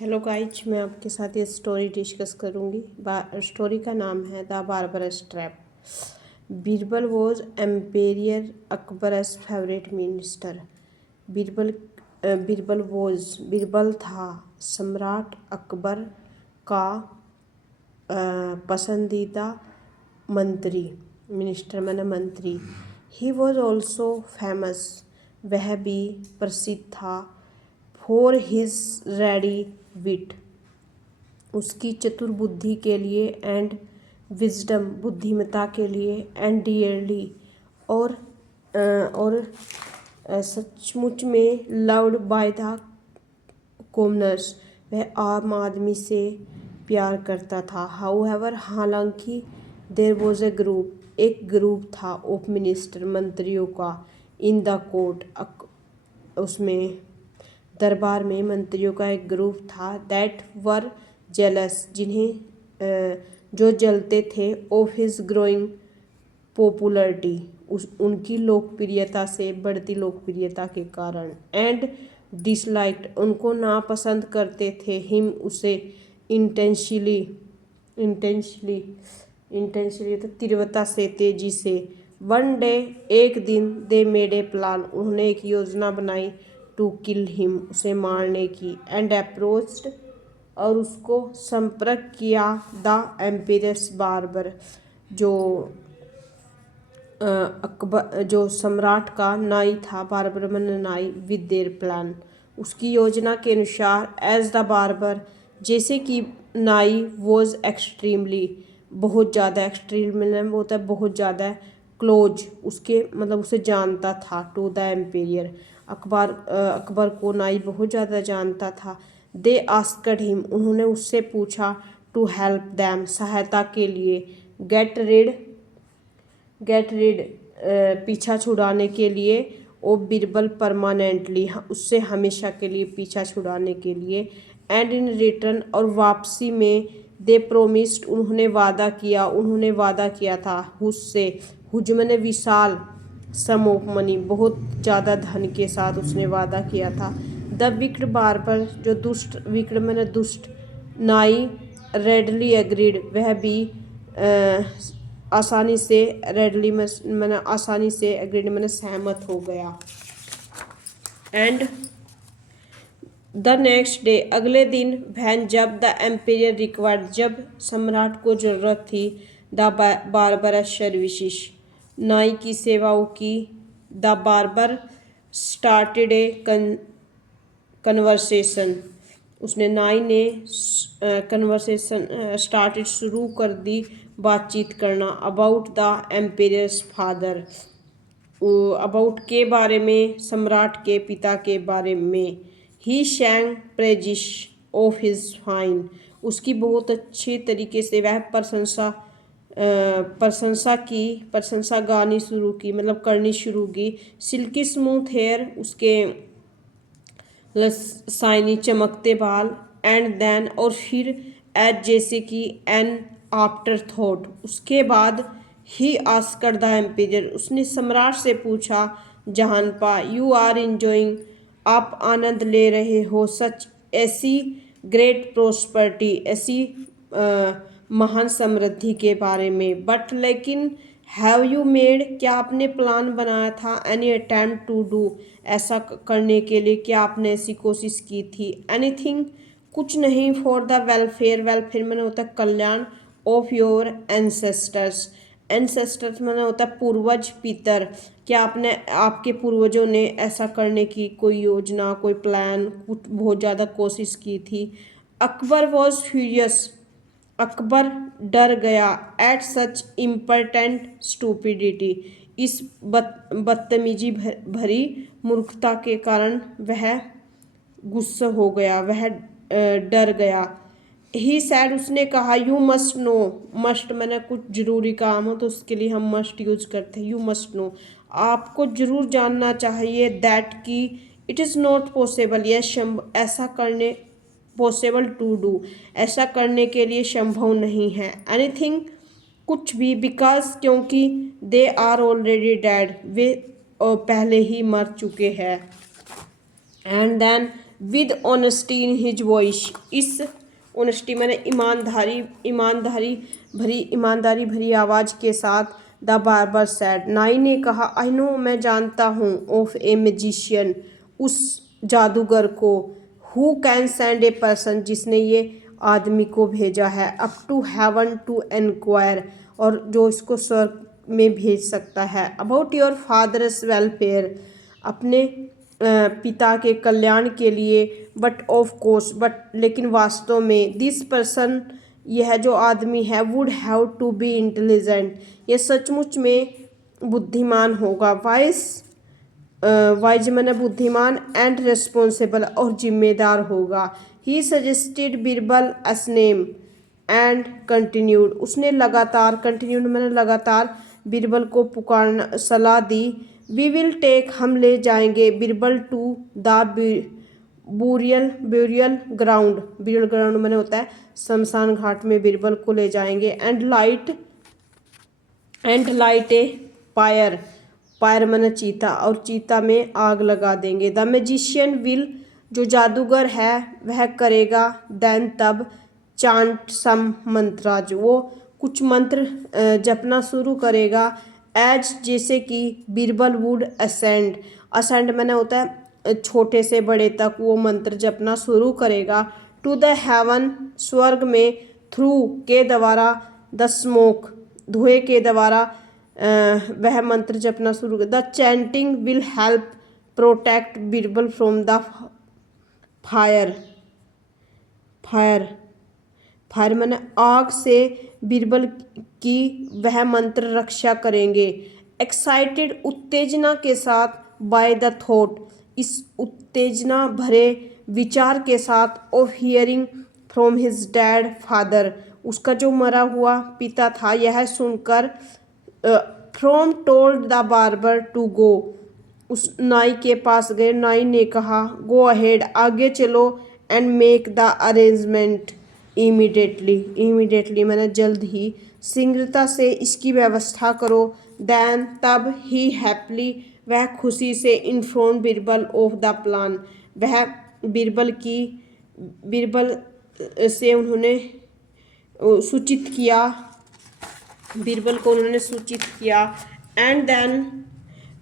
Hello guys, मैं आपके साथ ये स्टोरी डिस्कस करूँगी। स्टोरी का नाम है the barber's trap. Birbal was emperor Akbar's favourite minister. Birbal था सम्राट अकबर का पसंदीदा मंत्री। मिनिस्टर माने मंत्री। ही वॉज ऑल्सो फेमस, वह भी प्रसिद्ध था। फॉर हिज रेडी विट, उसकी चतुर बुद्धि के लिए, एंड विजडम, बुद्धिमता के लिए, एंड डियरली, और सचमुच में, लव्ड बाय द कॉमनर्स, वह आम आदमी से प्यार करता था। हाउएवर, हालांकि, देयर वॉज ए ग्रुप, एक ग्रुप था ऑफ मिनिस्टर, मंत्रियों का, इन द कोर्ट, उसमें दरबार में मंत्रियों का एक ग्रुप था, दैट वर जेलस, जो जलते थे, ऑफ हिज ग्रोइंग पॉपुलरिटी, उनकी लोकप्रियता से, बढ़ती लोकप्रियता के कारण, एंड डिसलाइक्ड, उनको नापसंद करते थे, हिम, उसे, इंटेंशली तो तीव्रता से, तेजी से। वन डे, एक दिन, दे मेड ए प्लान, उन्होंने एक योजना बनाई, टू किल हिम, उसे मारने की, एंड अप्रोच्ड, और उसको संपर्क किया, द एम्पेरस बार्बर, जो सम्राट का नाई था, बार्बर मन नाई, विद देयर प्लान, उसकी योजना के अनुसार, एज द बार्बर, जैसे कि नाई, वॉज एक्सट्रीमली, बहुत ज़्यादा, एक्सट्रीम होता है बहुत ज़्यादा, क्लोज, उसके मतलब उसे जानता था, टू द एम्पेरियर, अकबर को नाई बहुत ज़्यादा जानता था। दे आस्क्ड हिम, उन्होंने उससे पूछा, टू हेल्प दैम, सहायता के लिए, गेट रिड, पीछा छुड़ाने के लिए, ओ बीरबल, परमानेंटली, उससे हमेशा के लिए पीछा छुड़ाने के लिए, एंड इन रिटर्न, और वापसी में, दे प्रोमिस्ड, उन्होंने वादा किया था, उससे, हुजमन विशाल, सम ऑफ मनी, बहुत ज़्यादा धन के साथ उसने वादा किया था। द विक्ड बार्बर, जो विक्ड मैंने दुष्ट नाई, रेडली एग्रीड, वह भी आसानी से, रेडली मैंने आसानी से, एग्रीड मैंने सहमत हो गया। एंड द नेक्स्ट डे, अगले दिन, वैन, जब, द एम्पेरियर रिक्वायर्ड, जब सम्राट को जरूरत थी, द बार्बरस सर्विसेज, नाई की सेवाओं की, the barber started A conversation, उसने, नाई ने कन्वर्सेशन स्टार्टेड, शुरू कर दी, बातचीत करना, अबाउट द एम्पेरियर्स फादर, अबाउट के बारे में, सम्राट के पिता के बारे में। ही शैंग प्रेजिश ऑफ हिज फाइन, उसकी बहुत अच्छे तरीके से वह प्रशंसा गानी शुरू की, मतलब करनी शुरू की। सिल्की स्मूथ हेयर, उसके साइनी चमकते बाल, एंड देन, और फिर, एज, जैसे कि, एन आफ्टर थॉट, उसके बाद, ही आस्क्ड द एम्पेरियर, उसने सम्राट से पूछा, जहानपा, यू आर इंजॉइंग, आप आनंद ले रहे हो, सच, ऐसी ग्रेट प्रोस्पर्टी, ऐसी महान समृद्धि के बारे में, बट, लेकिन, हैव यू मेड, क्या आपने प्लान बनाया था, एनी अटेम्प्ट टू डू, ऐसा करने के लिए क्या आपने ऐसी कोशिश की थी, एनीथिंग, कुछ नहीं, फॉर द वेलफेयर मैंने होता है कल्याण, ऑफ योर एंसेस्टर्स मैंने होता है पूर्वज, पितर, क्या आपने, आपके पूर्वजों ने ऐसा करने की कोई योजना, कोई प्लान, कुछ बहुत ज़्यादा कोशिश की थी। अकबर वॉज फ्यूरियस, अकबर डर गया, एट सच इम्पर्टेंट स्टूपिडिटी, इस बदतमीजी भरी मूर्खता के कारण वह गुस्सा हो गया, वह डर गया। ही सैड, उसने कहा, यू मस्ट नो, मस्ट मैंने कुछ जरूरी काम हो तो उसके लिए हम मस्ट यूज करते हैं, यू मस्ट नो, आपको जरूर जानना चाहिए, दैट की, इट इज़ नॉट पॉसिबल, यह ऐसा करने, पॉसिबल टू डू, ऐसा करने के लिए संभव नहीं है, एनीथिंग, कुछ भी, बिकॉज, क्योंकि, दे आर ऑलरेडी डेड, वे पहले ही मर चुके हैं, and then, with honesty in his voice. इस ऑनेस्टी मैंने ईमानदारी भरी आवाज़ के साथ द बार्बर सैड, नाई ने कहा, आई नो, मैं जानता हूँ, ऑफ ए मैजिशियन, उस जादूगर को, who can send a person, जिसने ये आदमी को भेजा है, up to heaven to enquire, और जो इसको स्वर्ग में भेज सकता है, अबाउट योर फादर्स वेलफेयर, अपने पिता के कल्याण के लिए, बट ऑफ कोर्स, बट लेकिन वास्तव में, दिस पर्सन, यह जो आदमी है, would have to be intelligent, ये सचमुच में बुद्धिमान होगा, वाइज मैंने बुद्धिमान, एंड रेस्पॉन्सिबल, और जिम्मेदार होगा। He suggested Birbal S name and continued, उसने लगातार, कंटिन्यूड मैंने लगातार, बीरबल को पुकारना सलाह दी। वी विल टेक, हम ले जाएंगे, Birbal to the burial ground मैंने होता है शमशान घाट में, बीरबल को ले जाएंगे। एंड लाइट ए पायर मैंने चीता, और चीता में आग लगा देंगे। द मैजिशियन विल, जो जादूगर है वह करेगा, देन तब, चांट सम मंत्राज, वो कुछ मंत्र जपना शुरू करेगा, एज जैसे कि, बीरबल वुड असेंड मैंने होता है छोटे से बड़े तक वो मंत्र जपना शुरू करेगा, टू द हेवन, स्वर्ग में, थ्रू के द्वारा, द स्मोक, धुएं के द्वारा वह मंत्र जपना शुरू कर। The chanting will help protect Birbal from the fire मैंने आग से बीरबल की वह मंत्र रक्षा करेंगे। एक्साइटेड, उत्तेजना के साथ, बाय द थॉट, इस उत्तेजना भरे विचार के साथ, of hearing from his dead father, उसका जो मरा हुआ पिता था यह सुनकर, from told the barber to go, उस नाई के पास गए, नाई ने कहा, गो अहेड, आगे चलो, and make the arrangement immediately मैंने जल्द ही, शीघ्रता से इसकी व्यवस्था करो। देन तब, ही हैप्पीली, वह खुशी से, inform Birbal of the plan, वह बीरबल से उन्होंने सूचित किया, बीरबल को उन्होंने सूचित किया। एंड देन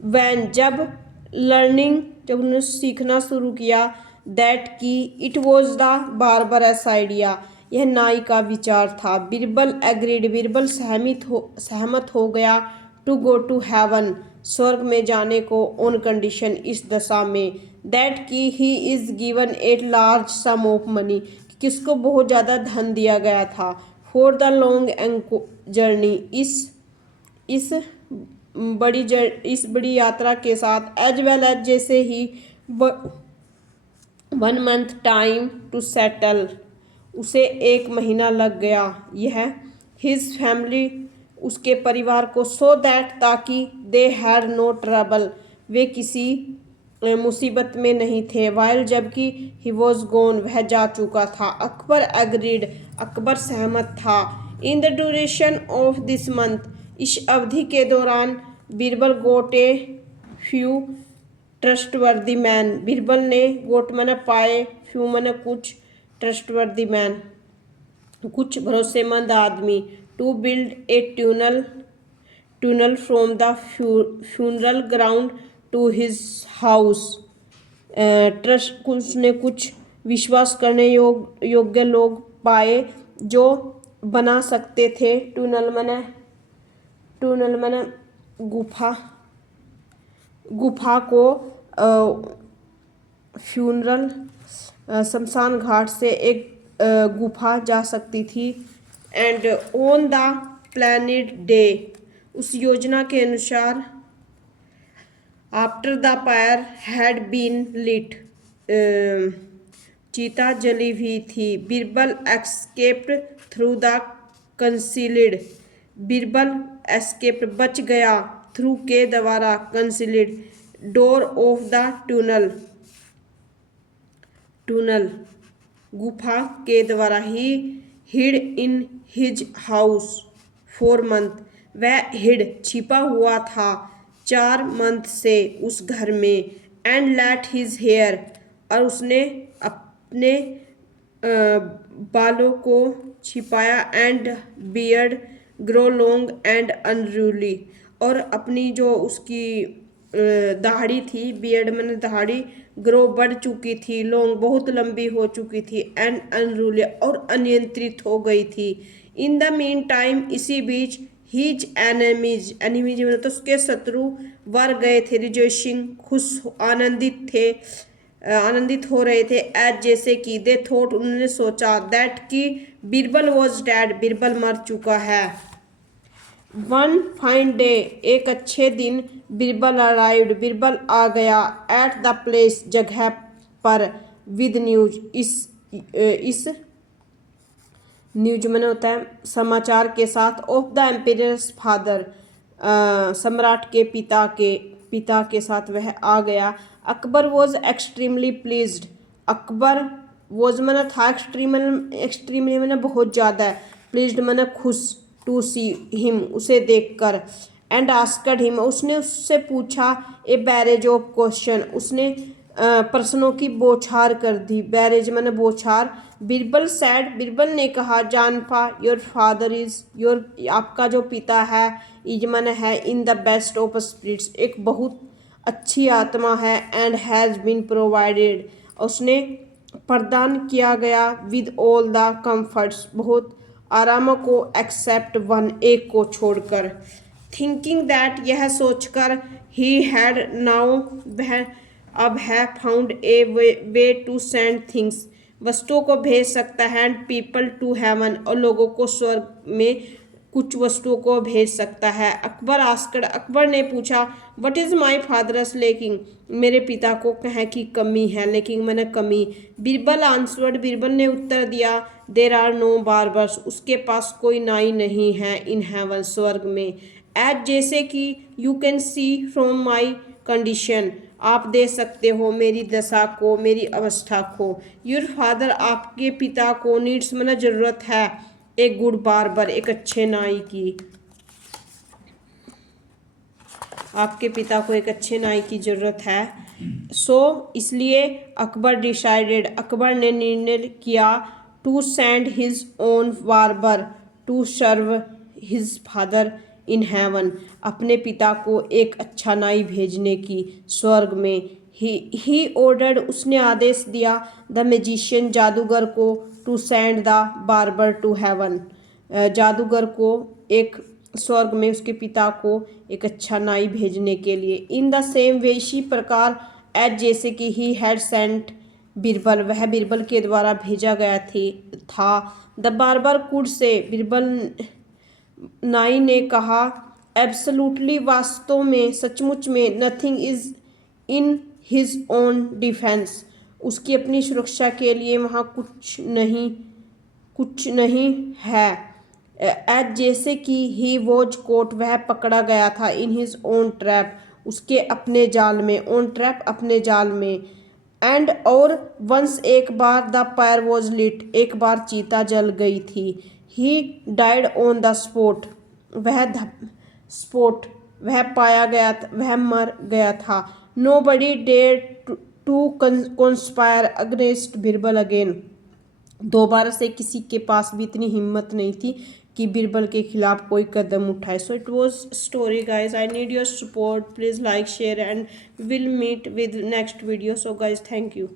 वैन, जब, लर्निंग, जब उन्होंने सीखना शुरू किया, दैट की, इट वॉज द बार्बरस आइडिया, यह नाई का विचार था। बीरबल एग्रीड, बीरबल सहमत हो गया, टू गो टू हेवन, स्वर्ग में जाने को, ऑन कंडीशन, इस दशा में, दैट की, he is given a large some of money, किसको बहुत ज़्यादा धन दिया गया था, फॉर द लॉन्ग जर्नी, इस बड़ी यात्रा के साथ, एज वेल एज, जैसे ही, 1 month टाइम टू सेटल, उसे 1 महीना लग गया, यह हिज फैमिली, उसके परिवार को, सो दैट, ताकि, दे हैड नो ट्रबल, वे किसी मुसीबत में नहीं थे, वाइल, जबकि, ही वॉज गॉन, वह जा चुका था। अकबर एग्रीड, अकबर सहमत था। In the duration of this month, इस अवधि के दौरान, Birbal got a few trustworthy men, Birbal ने गोट मैंने पाए, फ्यू मैंने कुछ, ट्रस्टवर्दी मैन, कुछ भरोसेमंद आदमी, to build a tunnel from the funeral ground to his house, कुछ ने कुछ विश्वास करने योग्य लोग पाए जो बना सकते थे, ट्यूनल मैंने गुफा को, फ्यूनरल शमशान घाट से एक गुफा जा सकती थी। And on the planned day, उस योजना के अनुसार, after the fire had been lit, चीता जली हुई थी। Birbal escaped through the concealed, Birbal escaped बच गया, थ्रू के द्वारा, concealed door of the tunnel गुफा के द्वारा, he hid in his house 4 month, वह हिड छिपा हुआ था 4 month से उस घर में। एंड लेट हिज हेयर, और उसने अपने बालों को छिपाया and beard grow long and unruly, और अपनी जो उसकी दाढ़ी थी, बियर्ड मैंने दाढ़ी, ग्रो बढ़ चुकी थी, लॉन्ग बहुत लंबी हो चुकी थी, एंड अनरूली और अनियंत्रित हो गई थी। इन द मीन टाइम इसी बीच हीज एनिमीज, एनिमीज मतलब तो उसके शत्रु वर गए थे, रिजॉइसिंग खुश आनंदित थे, आनंदित हो रहे थे, एज जैसे कि दे थॉट उन्होंने सोचा, दैट कि बीरबल वॉज डैड, बीरबल मर चुका है। वन फाइन डे, एक अच्छे दिन, बीरबल अराइव्ड, बीरबल आ गया, एट द प्लेस, जगह पर, विद न्यूज, इस न्यूज मैंने होता है समाचार के साथ, ऑफ द एम्पेरर्स फादर, सम्राट के पिता के साथ वह आ गया। Akbar was extremely pleased, Akbar was मैंने था एक्सट्रीमली मैंने बहुत ज़्यादा, प्लीज्ड मैंने खुश, टू सी हिम उसे देखकर, एंड आस्क्ड हिम उसने उससे पूछा, ए बैरेज ऑफ क्वेश्चन उसने प्रश्नों की बौछार कर दी, बैरेज मैंने बौछार। बीरबल सैड बीरबल ने कहा, जानफा योर फादर इज योर आपका जो पिता है, इज मैंने है, in the best of spirits एक बहुत अच्छी आत्मा है, एंड हैज़ बीन प्रोवाइडेड उसने प्रदान किया गया, विद ऑल द कम्फर्ट्स बहुत आरामों को, एक्सेप्ट वन एक को छोड़कर। थिंकिंग दैट यह सोचकर, ही हैड नाउ वह अब है, found a way to send things वस्तुओं को भेज सकता है, एंड पीपल टू हेवन और लोगों को स्वर्ग में कुछ वस्तुओं को भेज सकता है। अकबर आस्कड अकबर ने पूछा, व्हाट इज़ माय फादर्स लेकिन मेरे पिता को कहे की कमी है, लेकिन मैंने कमी। बीरबल आंसर्ड बीरबल ने उत्तर दिया, देर आर नो बार्बर्स उसके पास कोई नाई नहीं है, इन हेवन स्वर्ग में, एज जैसे कि you can see from my condition आप दे सकते हो मेरी दशा को, मेरी अवस्था को। योर फादर आपके पिता को नीड्स मैंने ज़रूरत है, एक गुड बार्बर एक अच्छे नाई की, आपके पिता को एक अच्छे नाई की ज़रूरत है। इसलिए अकबर डिसाइडेड अकबर ने निर्णय किया, to send his own barber to serve his father in heaven अपने पिता को एक अच्छा नाई भेजने की स्वर्ग में। ही ऑर्डर्ड उसने आदेश दिया, द मैजिशियन जादूगर को, to send the barber to heaven जादूगर को एक स्वर्ग में उसके पिता को एक अच्छा नाई भेजने के लिए। इन द सेम वे इसी प्रकार, एज जैसे कि ही हैड सेंट बीरबल वह बीरबल के द्वारा भेजा गया था। The barber could say Birbal नाई ने कहा, एब्सोल्युटली वास्तव में सचमुच में, nothing is in his own defence उसकी अपनी सुरक्षा के लिए वहाँ कुछ नहीं है। एज जैसे कि ही वॉज कोट वह पकड़ा गया था, इन हिज ओन ट्रैप उसके अपने जाल में, ओन ट्रैप अपने जाल में। एंड और वंस एक बार, द फायर वॉज लिट एक बार चीता जल गई थी। He died on the spot वह पाया गया वह मर गया था। Nobody dare to conspire against Birbal again दोबारा से किसी के पास भी इतनी हिम्मत नहीं थी कि बीरबल के खिलाफ कोई कदम उठाए। So it was story guys, I need your support, please like share and will meet with next video. So guys thank you.